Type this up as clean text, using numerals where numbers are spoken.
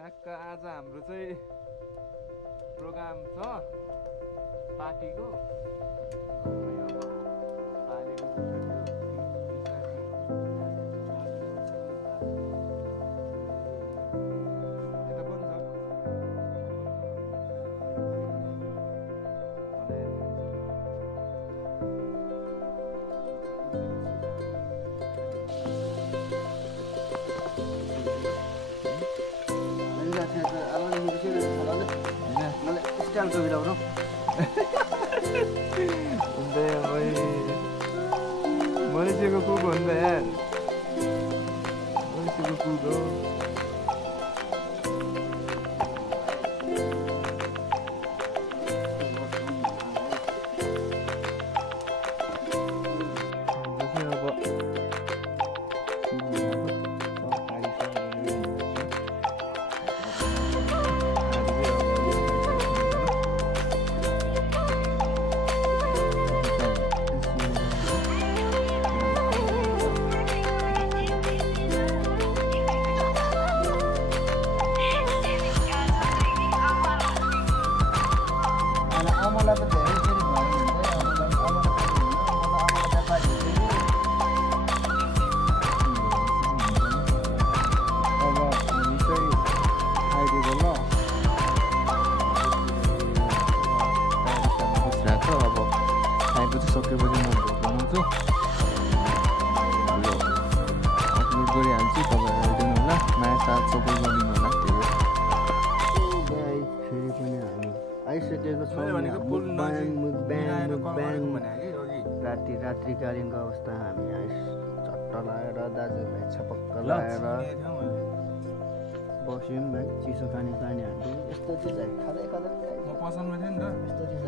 ठ्याक्क आज हाम्रो चाहिँ प्रोग्राम छ पार्टीको मनुष्यको कुक हो नि त यार मनुष्यको कुक हो सकेपछि म बनाउँछु अपलोड गरिहाल्छु तपाईँहरू हेरिदिनु होला माया साथ सबै गरिदिनु होला फेरि पनि हामी आइसकेको छौँ रात्रिकालीनको अवस्था हामी चट्ट लगाएर दाजुभाइ छपक्क लगाएर बस्यौँ है चिसो पानी हाल्थ्यौँ यस्तो चिज खाँदै पसलमा थियो नि त यस्तो चिज